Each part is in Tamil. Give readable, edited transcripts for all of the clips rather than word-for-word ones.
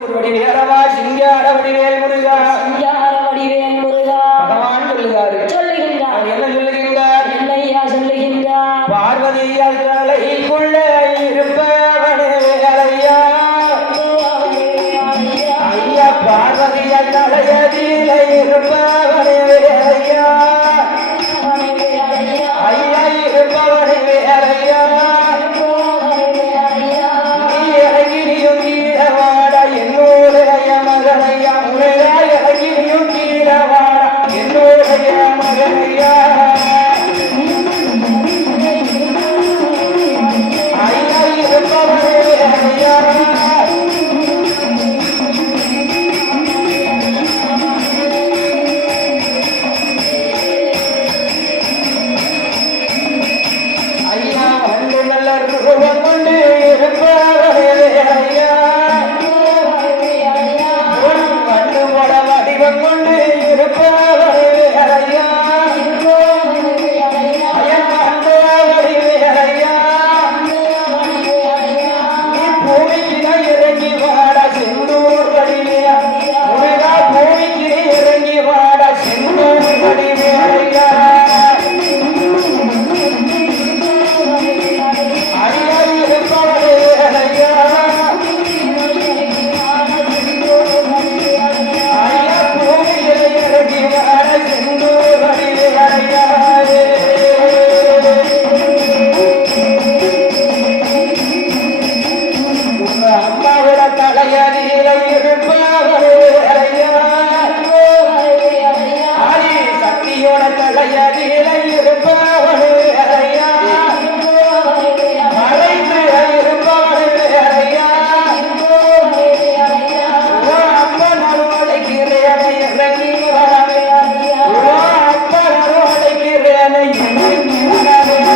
வடிவேலவா சிங்கார வடிவேல் முருகா சிங்கார வடிவேல் முருகா பகவான் சொல்லுகின்றார். என்ன சொல்லுகின்றார்? என்னையா சொல்லுகின்றார்? பார்வதியால் தலைக்குள்ள இருப்பவனே வேலையா ஐயா, பார்வதியால் தலையதில இருப்பவனே வேலையா ஐயா, இருப்பவனே வேலையா மகனையா முறையா இறங்கியும் கீழவாடா என்னுடைய மகனையா ஐயா, இருப்பவரே ஐயா ஐயா, வந்து நல்ல ரூபம் கொண்டு இருப்பவரே ஐயா கொண்டு இருப்பவரே ஐயா நீ பூமிக்கு இறங்கி வாடா செந்தூர் வடிவையா முருகா, பூமிக்கு இறங்கி வாடா செந்தூர் வடிவையா ஐயா, இருப்பவரே ஐயா அம்மாவோட தலையதில இருப்பவரே ஐயா ஆதி சக்தியோட தலையதில இருப்பவரே ஐயா மறைந்து இருப்பவரே ஐயா அப்பன் அருளைக்கிறேன் இறங்கி வரவே அப்பன் அருளைக்கிறேன் இறங்கி வரவே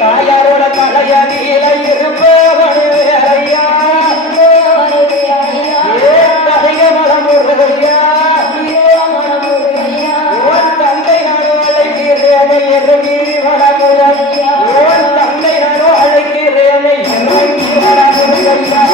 தாயாரோட தலையதில இருப்பவனே ஐயா தகைய மனமுறையா உன் தந்தை நானும் அழைக்கிறேனை இறங்கி வடமுறையா உன் தந்தை நானும் அழைக்கிறேனை இறங்கி வடமுறையா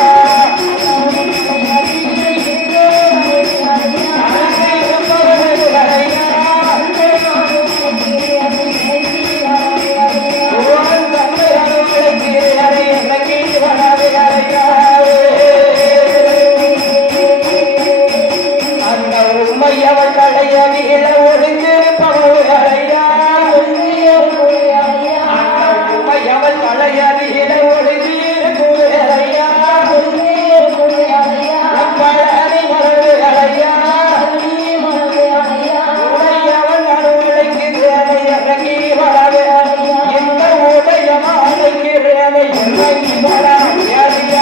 அவள் தலையடியில ஒளிந்திருப்பவளையா அவள் தலையடியில ஒளிந்திருப்பவளையா பழனி மரபுகளையா உடையவன் அனுமதிக்கிறேனை இறங்கி வரவே இந்த உடையமானைக்கிறேனை இறங்கி வரவேயா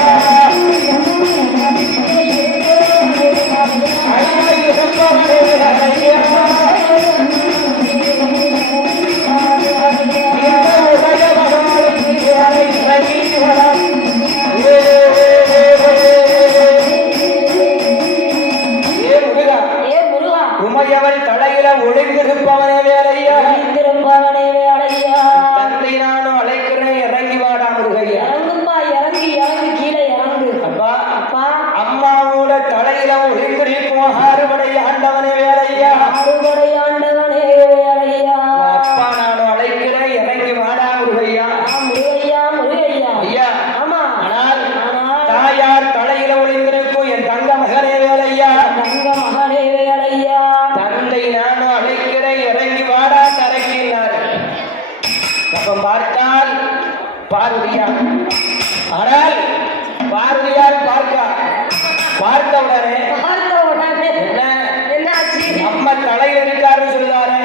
உமையவள் தலையில ஒளிந்திருப்பவனே வேலையா தந்தை நானும் அழைக்கிறேன் இறங்கி வாடா முருகையா இறங்கி கீழே இறங்கு அப்பா அம்மாவோட தலையில ஒளிந்திருப்போம் அறுபடை ஆண்டவனே வேலையா அப்பா நானும் அழைக்கிறேன் இறங்கி வாடா முருகையா ஐயா ஆனால் தாயார் தலையில ஒளிந்திருக்கும் என் தங்க மகனே வேலையா தந்தை நானும் அழைக்கிறேன் இறங்கி வாடா தரக்கினார். அப்பம் பார்த்தால் பார்வதியார். ஆனால் பார்வதியார் பார்த்த உடனே நம்ம தலையில் இருக்காருன்னு சொல்லுதாரு.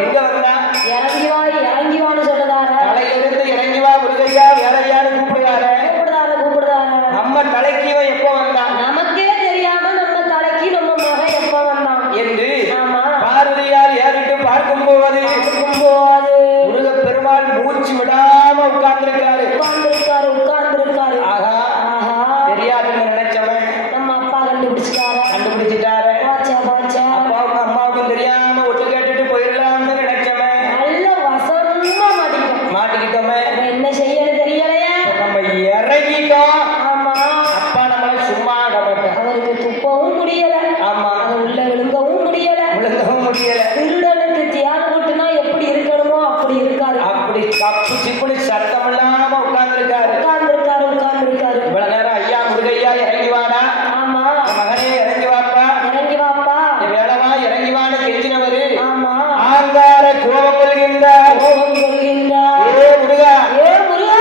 எங்க வந்தா இறங்கிவான்னு சொல்லுதாரு. தலையிலிருந்து இறங்கி வா முருகையா வேலையான்னு கூப்பிடுறாரு. நம்ம தலைக்கு எப்போ வந்தான் நமக்கே தெரியாம நம்ம தலைக்கு நம்ம மகன் எப்ப வந்தான் என்று பார்வதியார் ஏறிட்டு பார்க்கும் போது முருகப்பெருமாள் இல்லாம உட்கார்ந்திருக்காரு. உட்கார்ந்திருக்காரு. ஆகா, ஆஹா, தெரியாதுன்னு நினைச்சவன் நம்ம அப்பா கண்டுபிடிச்சிட்டாரு. போச்சா அப்பாவுக்கும் அம்மாவுக்கும் தெரியாம ஒட்டு கேட்டுட்டு போயிடலாம்னு நினைச்சவன் நல்ல வசமா மாட்டிக்கிட்டோமே. அப்ப என்ன செய்யணும் தெரியலையா? நம்ம இறங்கிட்டோம். ஆமா, அப்பா நம்மள சும்மா விடமாட்டோம். அவருக்கு துப்பவும் முடியல, ஆமா, அதை உள்ள விழுங்கவும் முடியல. விழுங்கவும் முடியல. திருடனுக்கு தியானம் போட்டுனா எப்படி இருக்கணுமோ அப்படி இருக்காரு. அப்படி தப்பு சிப்புனு சத்தம் இல்லாம உட்கார்ந்துருக்காரு. உட்கார்ந்திருக்காரு. இவ்வளவு நேரம் ஐயா முருகையா இறங்கி வாடா, ஆமா, மகனே இறங்கி வாப்பா, இறங்கி வாப்பா. வேளவா இறங்கி வான்னு கெஞ்சினவரு ஆமா, ஆங்கார கோபம் கொள்கின்றார். கோபம் கொள்கின்றார். ஏ முருகா, முருகா,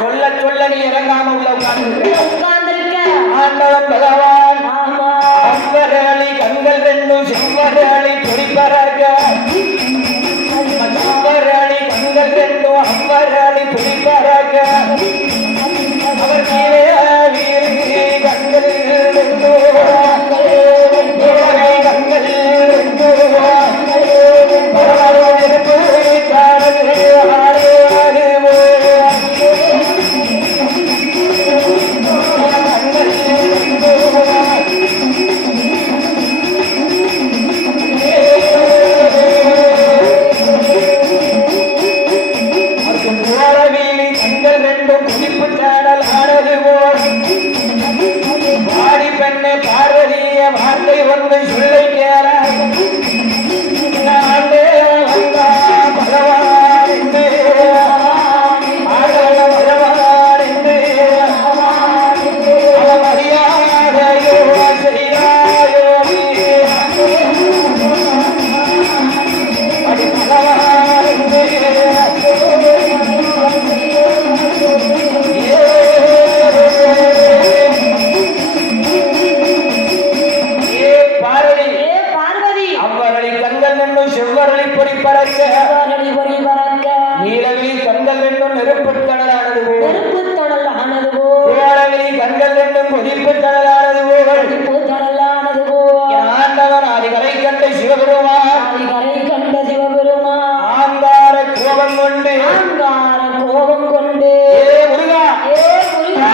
சொல்ல சொல்ல நீ இறங்காம உள்ள உட்கார்ந்திருக்க. ஆண்டவன் பகவான் ஆமா, அம்பரளி கண்கள் ரெண்டும் செவ்வரளி துடிப்பறக, அம்பரளி கண்கள் ரெண்டும் அம்பரளி துடிப்பறக, அவர் கீழே வீரி கண்கள் ரெண்டும் கண்கள் ரெண்டும் பரவரப்பு காணல் ஆடுவாருவோ. கண்கள் ரெண்டும் குதிப்பு சாடல் ஆடுவோ. பாடி பெண்ணை பார்வதிய வார்த்தை ஒன்று சொல்லை கேள, ஆண்டே வந்தா பகவான் என்று, ஆடல பகவான் என்று, அவன் அறியாதையோ செய்யாயோ அடி பகவான் என்று. பார்வதி, அவ்வரளி கண்கள் என்னும் செவ்வரளி பொறி பறக்க, நீலவிழி கண்கள் என்னும் நெருப்பு தணலானது போல், நெருப்பு தணல் ஆனது போ, கோலவிழி கண்கள் என்னும் கொதிப்பு தணலானது போல், தணலானது போ. என் ஆண்டவன் அதிகரை கண்ட சிவபெருமான் கரை கண்ட சிவபெருமான் ஆங்கார கோபம் கொண்டு, ஆங்கார கோபம் கொண்டு, ஏ முருகா, முருகா,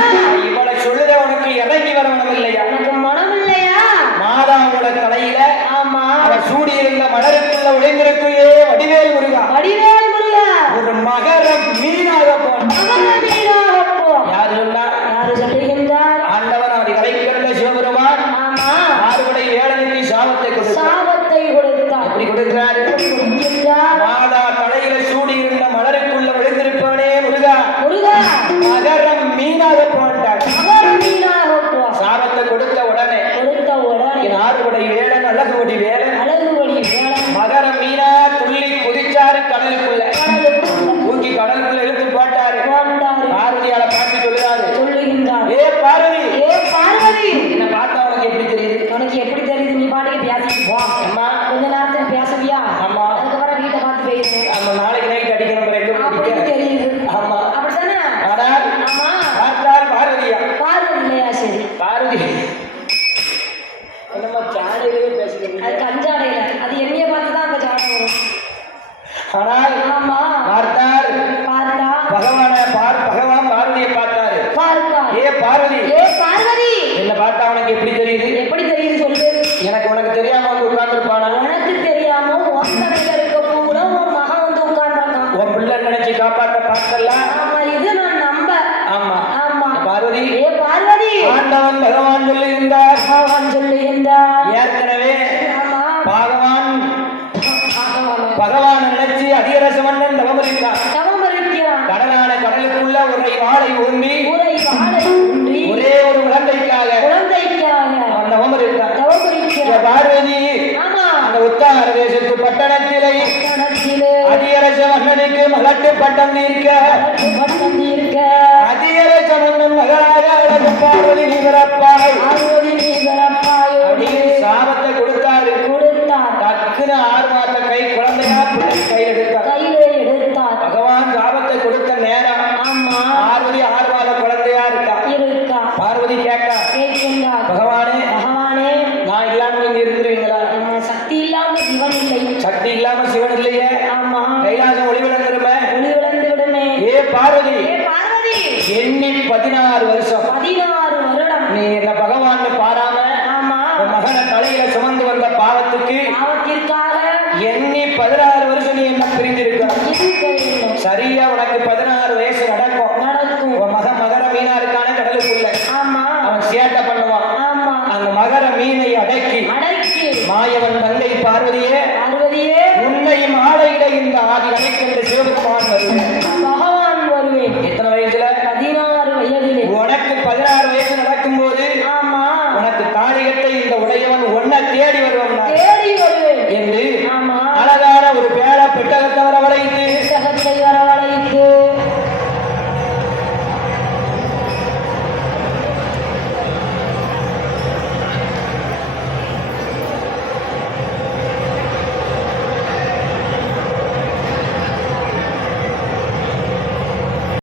இவளை சொல்லுத உனக்கு இறங்கி வர மனமில்லையா? உனக்கு மனம் இல்லையா? மாதாவோட தலையில ஆமா, அவள் சூடியிருந்த மலருக்குள்ள உடைந்திருக்கு. ஏ வடிவேல் முருகா, வடிவேல் முருகா, ஒரு மகர மீனாக போன மகரவீராக போ. யாரு சொன்னா? யாரு சொல்லுகின்றார்? ஆண்டவன் அதிகரை கண்ட சிவபெருமான் ஆமா, ஆறுபடை வேடனுக்கு சாபத்தை கொடுத்தார். சாபத்தை கொடுத்தார். அப்படி கொடுக்கிறாரு. கொடுக்கின்றார். மாதா தலையில சூடி இருந்த மலருக்குள்ள விழுந்திருப்பவனே முருகா, முருகா, மகரம் மீனாக போன்றார். மகரவீராக போ. சாபத்தை கொடுத்த உடனே கொடுத்த உடனே என் ஆறுபடை வேடன் அழகுபடி வேடன் அழகுபடி வேடம் மகர மீனா துள்ளி குதிச்சாரு கடலுக்குள்ள. கடலுக்குள்ள தூக்கி கடலுக்குள்ள இழுத்து போட்டாரு. போட்டாரு. பார்வதியால பார்த்து சொல்லுறாரு. சொல்லுகின்றார். ஏ பார்வதி, பார்வதி, என்ன பார்த்தா உனக்கு எப்படி தெரியுது? உனக்கு எப்படி தெரியுது? நீ பாட்டுக்கு பேசிட்டு போ. அம்மா, கொஞ்ச நேரத்துக்கு பேசுவியா? ஆமா. அதுக்கப்புறம் வீட்டை பார்த்து போயிரு. நம்ம நாளைக்கு நைட் அடிக்கணும் பிறகு அப்படி தெரியுது. ஆமா. அப்படித்தானே? ஆனால் ஆமா. பார்த்தால் பார்வதியா? பார்வதி இல்லையா? சரி, பார்வதி என்னமா சாடையிலேயே பேசுகிறீங்க? அது கஞ்சாடையில, அது என்னைய பார்த்துதான் அந்த சாடை வரும். ஆனால் ஆமா, பார்த்தார் பார்த்தா பகவான் பார்வதியை பார்த்தாரு. பார்த்தா. ஏ பார்வதி, பார்வதி, என்ன பார்த்தா உனக்கு எப்படி தெரியுது? எப்படி தெரியுது சொல்லு. எனக்கு உனக்கு தெரியாம வந்து உட்கார்ந்துருப்பானா? உனக்கு தெரியாம உன் தலையில இருக்க பூவுல உன் மகன் வந்து உட்கார்ந்துருக்கான். உன் பிள்ளை நினைச்சு காப்பாற்ற பார்த்தல. ஆமா, இது நான் நம்ப. ஆமா. ஆமா. பார்வதி, பார்வதி, ஆண்டவன் பகவான் சொல்லுகின்றார். பகவான் சொல்லுகின்றார். ஏற்கனவே ஆமா, பகவான் நினைச்சு அதிகரசமன்னன் தவமரித்தார். தவம் இருக்கிறான். கடலான கடலுக்குள்ள ஒரு வாளை ஊன்றி ஊரை வாழை ஊன்றி ஒரே ஒரு குழந்தைக்காக அவன் தவம் இருக்கிறான். தவம் இருக்கிறான். பார்வதி, ஆமா, அந்த உத்தார தேசத்து பட்டணத்திலே பட்டணத்திலே அதிகரச மன்னனுக்கு மலட்டு பட்டம் இருக்க, பட்டம் இருக்க, அதிகரச மன்னன் மகளாக அழகு பார்வதி நீ பிறப்பாய். பார்வதி நீ பிறப்பாயோ அப்படின்னு சாபத்தை கொடுத்தாரு. கொடுத்தார். டக்குன்னு 6 மாத கை குழந்தையா பிள்ளை கையில் எடுத்தார். கையிலே எடுத்தார். பகவான் சாபத்தை கொடுத்த நேரம் ஆமா, பார்வதி 6 மாத குழந்தையா இருக்கா. பார்வதி கேட்டா, கேட்கின்றார். பகவானே, பகவானே, நான் இல்லாம நீங்க இருந்துருவீங்களா? சக்தி இல்லாம சிவன் இல்லை. சக்தி இல்லாம சிவன் இல்லையே. ஆமா, கைலாசம் ஒளி விளங்குமே. ஒளி விளந்து விடுமே. ஏ பார்வதி, ஏ பார்வதி, எண்ணி 16 வருஷம் 16 வருடம் நீ என்ன பகவான் பாராம ஆமா உன் மகனை தலையில சுமந்து வந்த பாவத்துக்கு பாவத்திற்காக எண்ணி 16 வருஷம் நீ என்ன பிரிஞ்சிருக்க. இருக்க வேண்டும். சரியா உனக்கு 16